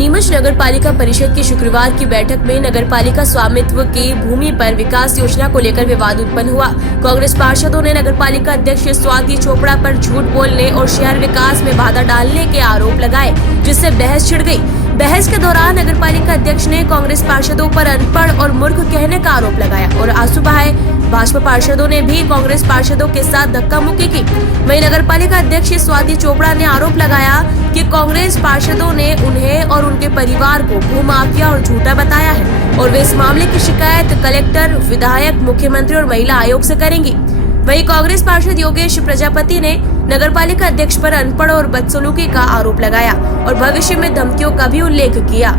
नीमच नगर पालिका परिषद की शुक्रवार की बैठक में नगर पालिका स्वामित्व की भूमि पर विकास योजना को लेकर विवाद उत्पन्न हुआ। कांग्रेस पार्षदों ने नगर पालिका अध्यक्ष स्वाति चोपड़ा पर झूठ बोलने और शहर विकास में बाधा डालने के आरोप लगाए, जिससे बहस छिड़ गई। बहस के दौरान नगर पालिका अध्यक्ष ने कांग्रेस पार्षदों पर अनपढ़ और मूर्ख कहने का आरोप लगाया और आंसू बहाए। भाजपा पार्षदों ने भी कांग्रेस पार्षदों के साथ धक्का मुक्की की। वहीं नगर पालिका अध्यक्ष स्वाति चोपड़ा ने आरोप लगाया कि कांग्रेस पार्षदों ने उन्हें और उनके परिवार को भूमाफिया और झूठा बताया है और वे इस मामले की शिकायत कलेक्टर, विधायक, मुख्यमंत्री और महिला आयोग से करेंगी। वहीं कांग्रेस पार्षद योगेश प्रजापति ने नगरपालिका अध्यक्ष पर अनपढ़ और बदसलूकी का आरोप लगाया और भविष्य में धमकियों का भी उल्लेख किया।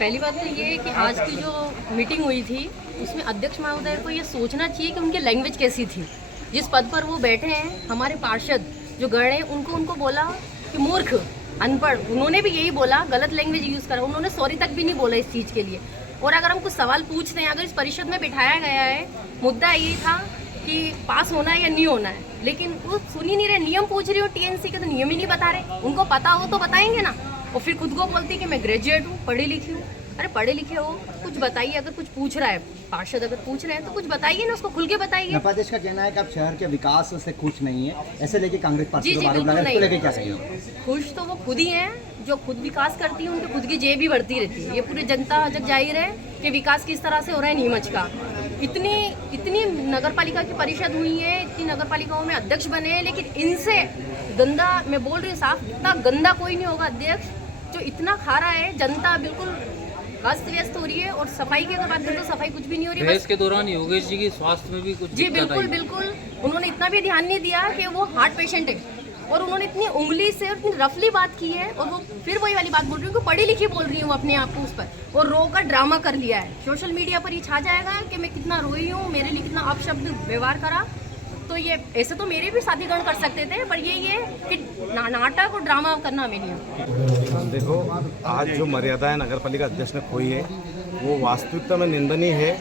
पहली बात तो ये है कि आज की जो मीटिंग हुई थी उसमें अध्यक्ष महोदय को ये सोचना चाहिए कि उनकी लैंग्वेज कैसी थी। जिस पद पर वो बैठे हैं, हमारे पार्षद जो गण हैं उनको बोला कि मूर्ख, अनपढ़। उन्होंने भी यही बोला, गलत लैंग्वेज यूज़ करा। उन्होंने सॉरी तक भी नहीं बोला इस चीज़ के लिए। और अगर हम कुछ सवाल पूछते हैं, अगर इस परिषद में बिठाया गया है, मुद्दा यही था कि पास होना है या नहीं होना है, लेकिन वो सुन ही नहीं रहे। नियम पूछ रही हो टीएनसी के, तो नियम ही नहीं बता रहे। उनको पता हो तो बताएंगे ना। और फिर खुद को बोलती कि मैं ग्रेजुएट हूँ, पढ़ी लिखी हूँ। अरे पढ़े लिखे हो, कुछ बताइए। अगर कुछ पूछ रहा है पार्षद, अगर पूछ रहे हैं तो कुछ बताइए ना, उसको खुल के बताइए। नपा देश का कहना है कि आप शहर के विकास से खुश नहीं है, ऐसे लेके कांग्रेस पार्टी को आरोप लगा, इसको लेके क्या कहिए? खुश तो वो खुद ही हैं जो खुद विकास करती है, उनके खुद की जेब भी बढ़ती रहती है। ये पूरी जनता जब जाहिर है कि विकास किस तरह से हो रहा है नीमच का। इतनी नगर पालिका की परिषद हुई है, इतनी नगर पालिकाओं में अध्यक्ष बने हैं, लेकिन इनसे गंदा, मैं बोल रही हूँ साफ, इतना गंदा कोई नहीं होगा अध्यक्ष जो इतना खा रहा है। जनता बिल्कुल अस्त व्यस्त हो रही है। और सफाई की अगर बात करें तो सफाई कुछ भी नहीं हो रही है। इसके दौरान योगेश जी की स्वास्थ्य में भी कुछ जी बिल्कुल उन्होंने इतना भी ध्यान नहीं दिया कि वो हार्ट पेशेंट है। और उन्होंने इतनी उंगली से और इतनी रफली बात की है। और वो फिर वही वाली बात बोल रही हूँ कि पढ़ी लिखी बोल रही हूँ अपने आप को उस पर, और रो कर ड्रामा कर लिया है। सोशल मीडिया पर ये छा जाएगा कि मैं कितना रोई हूँ, मेरे लिए कितना अपशब्द व्यवहार करा। तो ये ऐसे तो मेरे भी साथीगण कर सकते थे, पर ये कि नाटक और ड्रामा करना हमें नहीं। देखो, आज जो मर्यादाएं नगर पालिका अध्यक्ष ने खोई है वो वास्तविकता में निंदनीय है।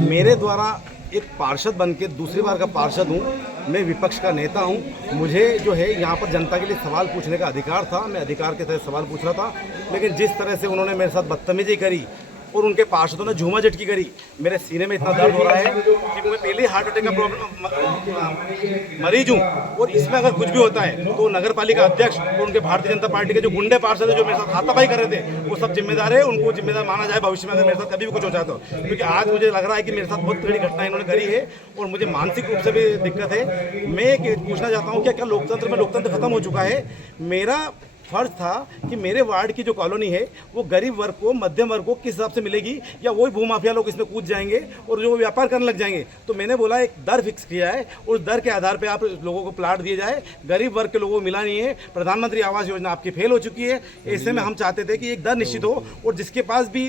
मेरे द्वारा एक पार्षद बन के दूसरी बार का पार्षद हूँ, मैं विपक्ष का नेता हूँ। मुझे जो है यहाँ पर जनता के लिए सवाल पूछने का अधिकार था, मैं अधिकार के तहत सवाल पूछ रहा था। लेकिन जिस तरह से उन्होंने मेरे साथ बदतमीजी करी और उनके पार्षदों ने झूमा झटकी करी, मेरे सीने में इतना दर्द हो रहा है कि मैं पहले ही हार्ट अटैक का प्रॉब्लम मरीज हूँ। और इसमें अगर कुछ भी होता है तो नगर पालिका अध्यक्ष और उनके भारतीय जनता पार्टी के जो गुंडे पार्षद है जो मेरे साथ हाथापाई कर रहे थे, वो सब जिम्मेदार है। उनको जिम्मेदार माना जाए भविष्य में अगर मेरे साथ कभी भी कुछ हो जाता हो। क्योंकि आज मुझे लग रहा है कि मेरे साथ बहुत बड़ी घटना इन्होंने करी है और मुझे मानसिक रूप से भी दिक्कत है। मैं पूछना चाहता हूँ क्या लोकतंत्र में लोकतंत्र खत्म हो चुका है? मेरा फर्ज था कि मेरे वार्ड की जो कॉलोनी है वो गरीब वर्ग को, मध्यम वर्ग को किस हिसाब से मिलेगी, या वही भूमाफिया लोग इसमें कूद जाएंगे और जो व्यापार करने लग जाएंगे। तो मैंने बोला एक दर फिक्स किया है, उस दर के आधार पे आप लोगों को प्लाट दिए जाए। गरीब वर्ग के लोगों को मिला नहीं है। प्रधानमंत्री आवास योजना आपकी फेल हो चुकी है। ऐसे में हम चाहते थे कि एक दर निश्चित हो और जिसके पास भी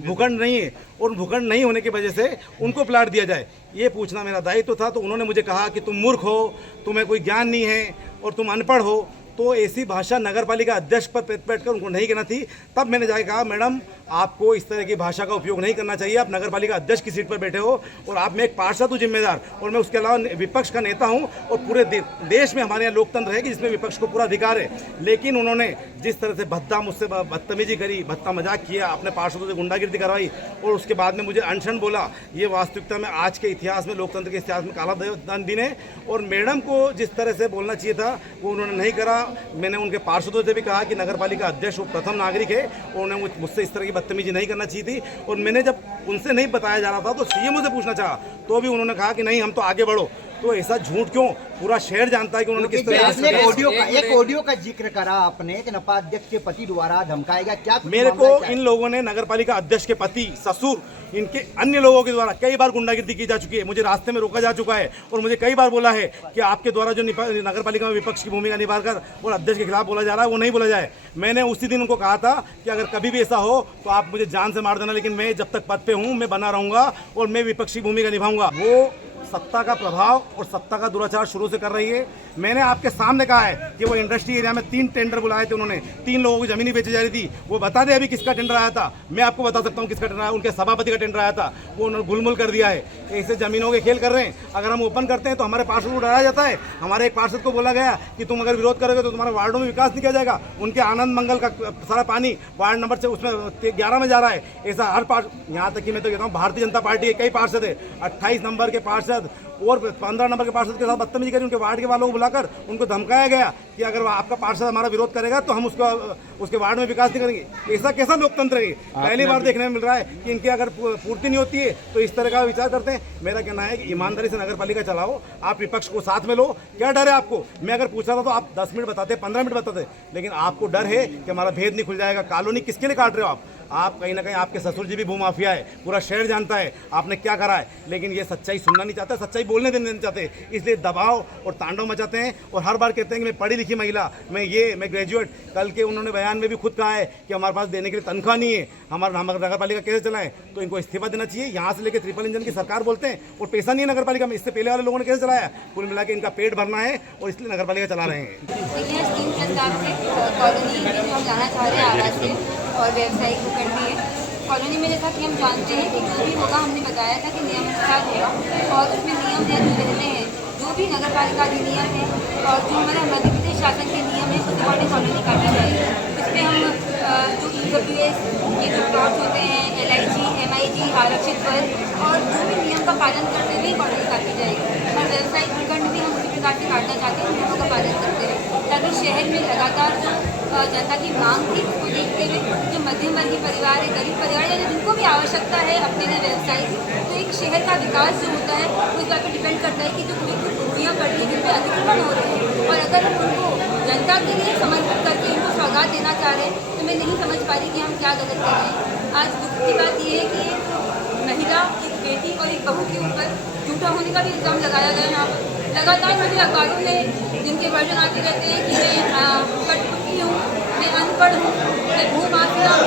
भूखंड नहीं है और भूखंड नहीं होने की वजह से उनको प्लाट दिया जाए। ये पूछना मेरा दायित्व था। तो उन्होंने मुझे कहा कि तुम मूर्ख हो, तुम्हें कोई ज्ञान नहीं है और तुम अनपढ़ हो। तो ऐसी भाषा नगर पालिका अध्यक्ष पर बैठ कर उनको नहीं कहना थी। तब मैंने जाके कहा मैडम आपको इस तरह की भाषा का उपयोग नहीं करना चाहिए। आप नगर पालिका अध्यक्ष की सीट पर बैठे हो और आप, मैं एक पार्षद हूँ जिम्मेदार, और मैं उसके अलावा विपक्ष का नेता हूँ, और पूरे देश में हमारे यहाँ लोकतंत्र है कि जिसमें विपक्ष को पूरा अधिकार है। लेकिन उन्होंने जिस तरह से मुझसे बदतमीजी करी, भद्दा मजाक किया, अपने पार्षदों से गुंडागिर्दी करवाई और उसके बाद में मुझे अनशन बोला, ये वास्तविकता में आज के इतिहास में, लोकतंत्र के इतिहास में काला दिन है। और मैडम को जिस तरह से बोलना चाहिए था वो उन्होंने नहीं करा। मैंने उनके पार्षदों से भी कहा कि नगर पालिका अध्यक्ष वो प्रथम नागरिक है और उन्हें मुझसे इस तरह की बदतमीजी नहीं करना चाहिए थी। और मैंने जब उनसे नहीं बताया जा रहा था तो सीएमओ से पूछना चाहा तो भी उन्होंने कहा कि नहीं, हम तो आगे बढ़ो। तो ऐसा झूठ क्यों? पूरा शहर जानता है कि उन्होंने किस तरह से एक ऑडियो का जिक्र करा आपने कि नपा अध्यक्ष के पति द्वारा धमकाएगा, क्या मेरे को इन लोगों ने, नगर पालिका अध्यक्ष के पति, ससुर, इनके अन्य लोगों के द्वारा कई बार गुंडागिर्दी की जा चुकी है। मुझे रास्ते में रोका जा चुका है और मुझे कई बार बोला है कि आपके द्वारा जो नगर पालिका में विपक्ष की भूमिका निभाकर और अध्यक्ष के खिलाफ बोला जा रहा है वो नहीं बोला जाए। मैंने उसी दिन उनको कहा था कि अगर कभी भी ऐसा हो तो आप मुझे जान से मार देना, लेकिन मैं जब तक पद पे हूँ मैं बना रहूंगा और मैं विपक्षी भूमिका निभाऊंगा। वो सत्ता का प्रभाव और सत्ता का दुराचार शुरू से कर रही है। मैंने आपके सामने कहा है कि वो इंडस्ट्री एरिया में 3 टेंडर बुलाए थे उन्होंने, 3 लोगों की जमीनी बेची जा रही थी। वो बता दे अभी किसका टेंडर आया था, मैं आपको बता सकता हूँ किसका टेंडर आया। उनके सभापति का टेंडर आया था, वो उन्होंने गुलमुल कर दिया है। ऐसे जमीनों के खेल कर रहे हैं। अगर हम ओपन करते हैं तो हमारे पार्षद को डराया जाता है। हमारे एक पार्षद को बोला गया कि तुम अगर विरोध करोगे तो तुम्हारे वार्डों में विकास नहीं किया जाएगा। उनके आनंद मंगल का सारा पानी वार्ड नंबर से उसमें 11 में जा रहा है। ऐसा हर पार्षद, यहाँ तक कि मैं तो कहता हूँ भारतीय जनता पार्टी के कई पार्षद है, 28 नंबर के पार्षद और 15 नंबर के पार्षद के साथ बदतमीजी करी। उनके वार्ड के वालों को बुलाकर उनको धमकाया गया कि अगर आपका पार्षद हमारा विरोध करेगा तो हम उसके वार्ड में विकास नहीं करेंगे। ऐसा कैसा लोकतंत्र है? पहली बार देखने में मिल रहा है कि इनकी अगर पूर्ति नहीं होती है तो इस तरह का विचार करते हैं। मेरा कहना है कि ईमानदारी से नगर पालिका चलाओ, आप विपक्ष को साथ में लो। क्या डर है आपको? मैं अगर पूछा था तो आप 10 मिनट बताते, 15 मिनट बताते, लेकिन आपको डर है कि हमारा भेद नहीं खुल जाएगा। कॉलोनी किसके लिए काट रहे हो आप कहीं ना कहीं आपके ससुर जी भी भूमाफिया है, पूरा शहर जानता है आपने क्या करा है। लेकिन ये सच्चाई सुनना नहीं चाहता, सच्चाई बोलने देना नहीं चाहते, इसलिए दबाव और तांडव मचाते हैं। और हर बार कहते हैं कि मैं पढ़ी लिखी महिला, मैं ग्रेजुएट। कल के उन्होंने बयान में भी खुद कहा है कि हमारे पास देने के लिए तनख्वाह नहीं है, हमारा नगर पालिका कैसे चलाएं। तो इनको इस्तीफा देना चाहिए। यहाँ से लेकर ट्रिपल इंजन की सरकार बोलते हैं और पैसा नहीं है नगर पालिका में। इससे पहले वाले लोगों ने कैसे चलाया? कुल मिला के इनका पेट भरना है और इसलिए नगर पालिका चला रहे हैं। कॉलोनी में जैसा कि हम जानते हैं कि जो भी होगा, हमने बताया था कि नियम अनुसार होगा और उसमें नियम जो रहते हैं, जो भी नगर पालिका अधिनियम है और जो हमारा मध्य प्रदेश शासन के नियम है, उसके अकॉर्डिंग कॉलोनी काटी जाएगी। इसमें हम जो EWS ये जो प्लॉट होते हैं, LIG, MIG आरक्षित पर और जो भी नियम का पालन करते हुए कॉलोनी काटी जाएगी। और व्यावसायिक भूखंड भी हम उसी प्रकार से काटना चाहते हैं, नियमों का पालन करते हुए, ताकि शहर में लगातार जो जनता की मांग थी उसको देखते हुए जो मध्यम वर्गीय परिवार है, गरीब परिवार है, जिनको भी आवश्यकता है अपने लिए व्यवसाय, तो एक शहर का विकास जो होता है वो इस बात पर डिपेंड करता है कि जो कोई दूरियाँ पड़ रही है, जिन पर अतिक्रमण हो रहे हैं, और अगर हम उनको जनता के लिए समर्पित करके उनको सौगात देना चाह रहे हैं तो मैं नहीं समझ पा रही कि हम क्या गलत कर रहे हैं। आज दुख की बात यह है कि महिला, एक बेटी और एक बहू के ऊपर झूठा होने का भी इल्ज़ाम लगाया गया। यहाँ पर लगातार मुझे अखबारों में जिनके वर्जन आते रहते हैं कि मैं कठपुतली हूँ, मैं अनपढ़ हूँ, मैं भूमाफिया हूँ,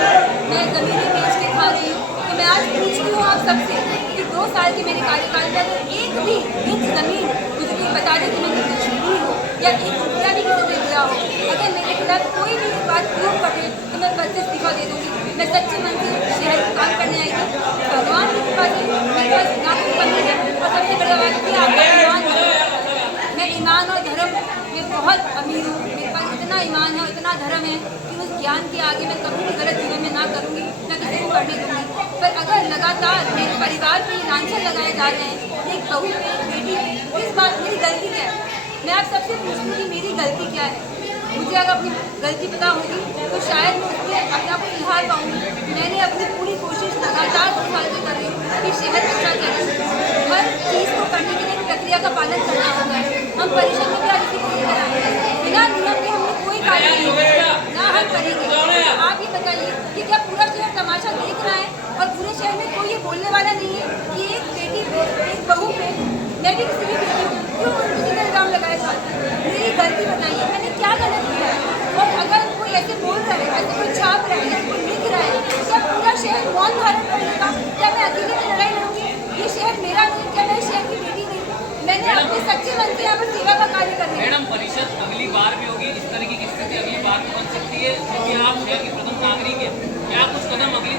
मैं ज़मीनें बेच के खा रही हूँ। तो मैं आज पूछती हूँ आप सबसे कि 2 साल के मेरे कार्यकाल में अगर एक भी इंच ज़मीन मुझे कोई बता दे कि मैंने कुछ छीनी हो या 1 रुपया भी किसी से दिया हो, अगर मेरे खिलाफ कोई भी बात प्रूव करे तो मैं पद से इस्तीफा दे दूँगी। मैं सच्चे मन से शहर में काम करने आई थी। भगवान की कृपा से मेरे पास ना कोई कमी है और सबसे बड़ा बात कि आपका ईमान, मैं ईमान और धर्म में बहुत अमीर हूँ। मेरे पास इतना ईमान है, इतना धर्म है कि उस ज्ञान के आगे मैं कभी भी गलत जीवन में ना करूँगी, ना किसी को करने दूँगी। पर अगर लगातार मेरे परिवार पर लांछन लगाए जा रहे हैं, एक बहू पे, बेटी पे, इस बात मेरी गलती क्या है? मैं आप सबसे पूछती हूँ कि मेरी गलती क्या है? मुझे अगर अपनी गलती पता होगी तो शायद मैं उसमें अपने आप को सुधार पाऊँगी। मैंने अपनी पूरी कोशिश लगातार 2 साल से कर रही हूँ कि शहर अच्छा चले। हर चीज़ को करने के लिए प्रक्रिया का पालन करना होता है। हम परिषद में भी आज इसी को कराएंगे, बिना नियम के हमने कोई कार्य नहीं किया, ना हम करेंगे। आप ये बताइए कि क्या पूरा शहर तमाशा देख रहा है और पूरे शहर में कोई ये बोलने वाला नहीं है कि एक बेटी पे, एक बहू पे, मैं भी किसी भी बेटी हूँ, क्यों किसी का इल्ज़ाम लगाया जाता है? मेरी गलती बताइए, मैंने क्या गलत किया है? और अगर कोई ऐसे बोल रहा है, ऐसे कोई छाप रहा है, ऐसे कोई लिख रहा है, क्या पूरा शहर मौन धारण कर लेगा? क्या मैं अकेले में लड़ाई लड़ूंगी? ये शहर मेरा नहीं, क्या मैं शहर की बेटी नहीं? मैंने अपने सच्चे मन से यहाँ पर सेवा का कार्य कर रही हूँ। मैडम, परिषद अगली बार भी होगी, इस तरह की स्थिति अगली बार भी बन सकती है क्योंकि आप शहर की प्रथम नागरिक है। क्या कुछ कदम अगली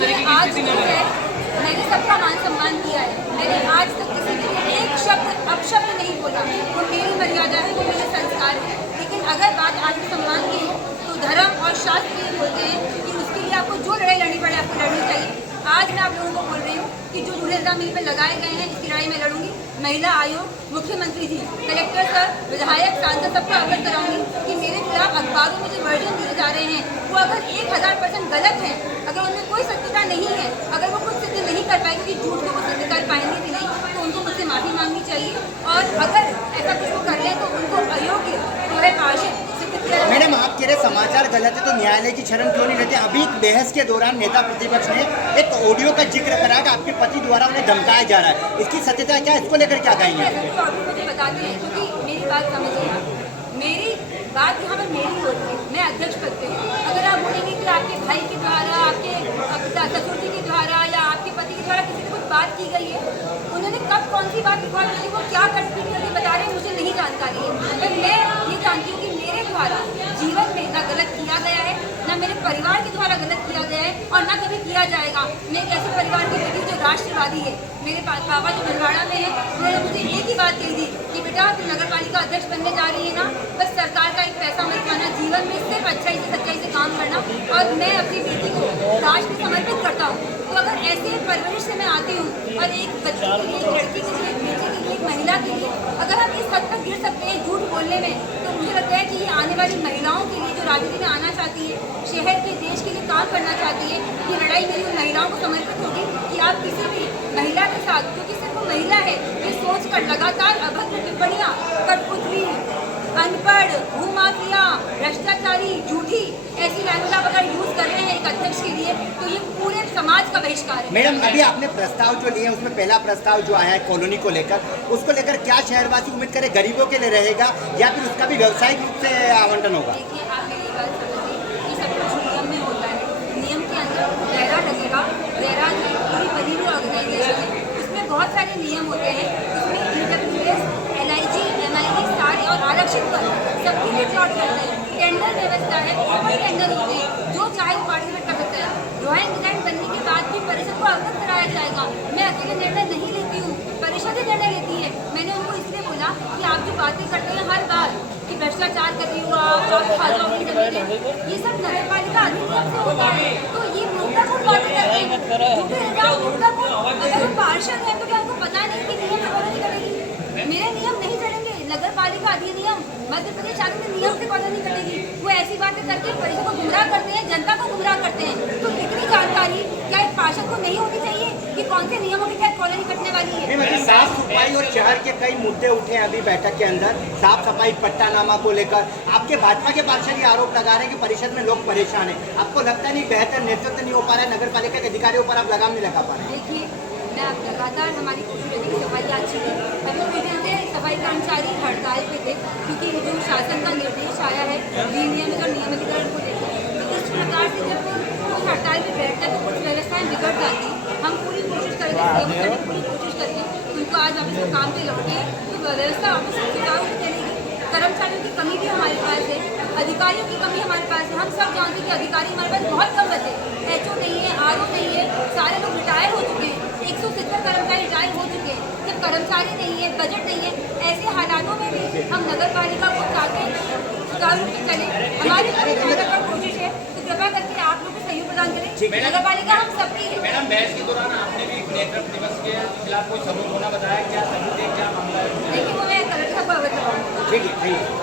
तरह की आज स्थिति जो न है रहे। मैंने सबका मान सम्मान किया है। मैंने आज तक किसी के लिए एक शब्द अपशब्द नहीं बोला। वो मेरी मर्यादा है, वो मेरे संस्कार है। लेकिन अगर बात आत्मसम्मान की हो तो धर्म और शास्त्र ये बोलते हैं कि उसके लिए आपको जो लड़ाई लड़नी पड़े आपको लड़नी चाहिए। आज मैं आप लोगों को बोल रही हूँ कि जो दूल्हे इल्जाम मेरे पे लगाए गए हैं इसकी लड़ाई मैं लड़ूंगी। महिला आयोग, मुख्यमंत्री जी, कलेक्टर सर, विधायक, सांसद सबको अवगत कराऊंगी कि मेरे खिलाफ अखबारों में जो वर्जन दिए जा रहे हैं वो अगर 1000% गलत है, अगर उनमें कोई सत्यता नहीं है, अगर वो खुद सिद्ध नहीं कर पाएंगे कि झूठ को वो सिद्ध कर पाएंगे कि नहीं, तो उनको मुझसे माफी मांगनी चाहिए। और अगर ऐसा कुछ वो कर लें तो उनको अयोग्य जो है पार्षद सिद्ध किया जाए। मैडम आप कह रहे समाचार गलत है तो न्यायालय की शरण क्यों नहीं लेते? अभी एक बहस के दौरान नेता प्रतिपक्ष ने एक ऑडियो का जिक्र करा कि आपके पति द्वारा उन्हें धमकाया जा रहा है, इसकी सत्यता क्या है? इसको लेकर क्या कहेंगे? मुझे बताते हैं क्योंकि मेरी बात समझिए आप, मेरी बात यहाँ पर मेरी होती है, मैं अध्यक्ष पद पे हूँ। अगर आप बोलेंगे कि आपके भाई के द्वारा, आपके ससुर जी के द्वारा या आपके पति के द्वारा किसी से कुछ बात की गई है, उन्होंने कब कौन सी बात रिकॉर्ड की, वो क्या कंट्रीट करके बता रहे हैं मुझे नहीं जानकारी है। पर मैं ये जानती हूँ कि मेरे द्वारा जीवन में ना गलत किया गया है, ना मेरे परिवार के द्वारा गलत किया गया है और ना कभी किया जाएगा। मैं एक ऐसे परिवार की बेटी जो राष्ट्रवादी है। मेरे पापा जो भीलवाड़ा में है उन्होंने मुझे एक ही बात कही थी कि बेटा तुम नगर पालिका अध्यक्ष बनने जा रही है ना, बस सरकार का एक पैसा मत खाना, जीवन में सिर्फ अच्छाई से सच्चाई से काम करना। और मैं अपनी बेटी को राष्ट्र को समर्पित करता हूँ। तो अगर ऐसे परवरिश से मैं आती हूँ और एक बच्ची के लिए, एक लड़की के लिए, एक बेटे के लिए, एक महिला के लिए अगर हम इस हद तक गिर सकते हैं झूठ बोलने में, तो मुझे लगता है कि ये आने वाली महिलाओं के लिए जो राजनीति में आना चाहती है, शहर के देश के लिए काम करना चाहती है, ये लड़ाई मेरी उन महिलाओं को समर्पित होगी कि आप किसी भी महिला के साथ, क्योंकि सिर्फ वो महिला है, ये सोचकर लगातार अभद्र टिप्पणियां, कठपुतली, अनपढ़, भूमाफिया, भ्रष्टाचारी, झूठी ऐसी लैंग्वेज आप अगर यूज कर रहे हैं एक अध्यक्ष के लिए तो ये पूरे समाज का बहिष्कार है। मैडम अभी आपने प्रस्ताव जो लिए उसमें पहला प्रस्ताव जो आया है कॉलोनी को लेकर, उसको लेकर क्या शहरवासी उम्मीद करें गरीबों के लिए रहेगा या फिर उसका भी व्यावसायिक रूप से आवंटन होगा? देखिए आप मेरी बात समझिए, ये सब कुछ नियम में होता है, नियम के अंदर दायरा लगेगा। दायरा जो पूरी बनी हुई ऑर्गेनाइजेशन है उसमें बहुत सारे नियम होते हैं। उसमें EWS, LIG, MIG सारे और आरक्षित पर सबके लिए प्लॉट करते हैं। टेंडर व्यवस्था है, ओपन टेंडर होते हैं, जो चाहे वो पार्टिसिपेट कर सकता है। ड्राइंग डिजाइन बनने के बाद भी परिषद को अवगत कराया जाएगा। मैं अकेले निर्णय नहीं लेती हूँ, परिषद ही निर्णय लेती है। मैंने उनको इसलिए बोला कि आप जो बातें करते हैं हर बार कि भ्रष्टाचार कर रही हो आप खाजों की जमीनें, ये सब नगर पालिका अधिनियम से होता है। तो ये मुद्दापूर्ण बातें करते हैं, अगर हम पार्षद हैं तो क्या हमको पता नहीं कि नियम से नहीं करेगी? मेरे नियम नहीं चलेंगे, नगर पालिका अधिनियम मध्य प्रदेश शासन के नियम से पता नहीं करेगी। वो ऐसी बातें करके परिषद को गुमराह करते हैं, जनता को गुमराह करते हैं। तो इतनी जानकारी क्या एक पार्षद को नहीं होनी चाहिए कि कौन से नियमों की क्या कॉलोनी कटने वाली है? साफ सफाई और शहर के कई मुद्दे उठे हैं अभी बैठक के अंदर, साफ सफाई, पट्टानामा को लेकर आपके भाजपा के पार्षद ये आरोप लगा रहे हैं कि परिषद में लोग परेशान हैं। आपको लगता नहीं बेहतर नेतृत्व नहीं हो पा रहा है, नगर पालिका के अधिकारियों पर आप लगाम नहीं लगा पा रहे? देखिए मैं अब लगातार हमारी कोशिश रहती है सफाई अच्छी है। अभी कुछ दिन से सफाई कर्मचारी हड़ताल पे थे क्योंकि जो शासन का निर्देश आया है विनियमित और नियमितीकरण को लेकर, तो इस प्रकार से जब कुछ हड़ताल पे बैठता है तो कुछ व्यवस्थाएं बिगड़ जाती। हम पूरी कोशिश करेंगे, पूरी कोशिश करके उनको आज ऑफिस में काम पे लौटे तो व्यवस्था ऑफिस में सुचारू चलेगी। कर्मचारियों की कमी भी हमारे पास है, अधिकारियों की कमी हमारे पास है। हम सब जानते हैं कि अधिकारी हमारे पास बहुत कम बचे, HO नहीं है, RO नहीं है, सारे लोग रिटायर हो चुके हैं, 170 कर्मचारी रिटायर हो चुके हैं। जब कर्मचारी नहीं है, बजट नहीं है, ऐसे हालातों में भी हम नगर पालिका को चाहते हैं सुचारू रूप से चले। हमारी पूरी कोशिश है, तो कृपा करके आप लोग को सहयोग प्रदान करें। नगर पालिका हम सबकी है। मैडम बहस के दौरान आपने भी नेतृत्व दिवस के खिलाफ कोई सबूत होना बताया, क्या सबूत है, क्या मामला है? देखिए वो मैं कलेक्टर को अवगत कराऊंगी। ठीक है।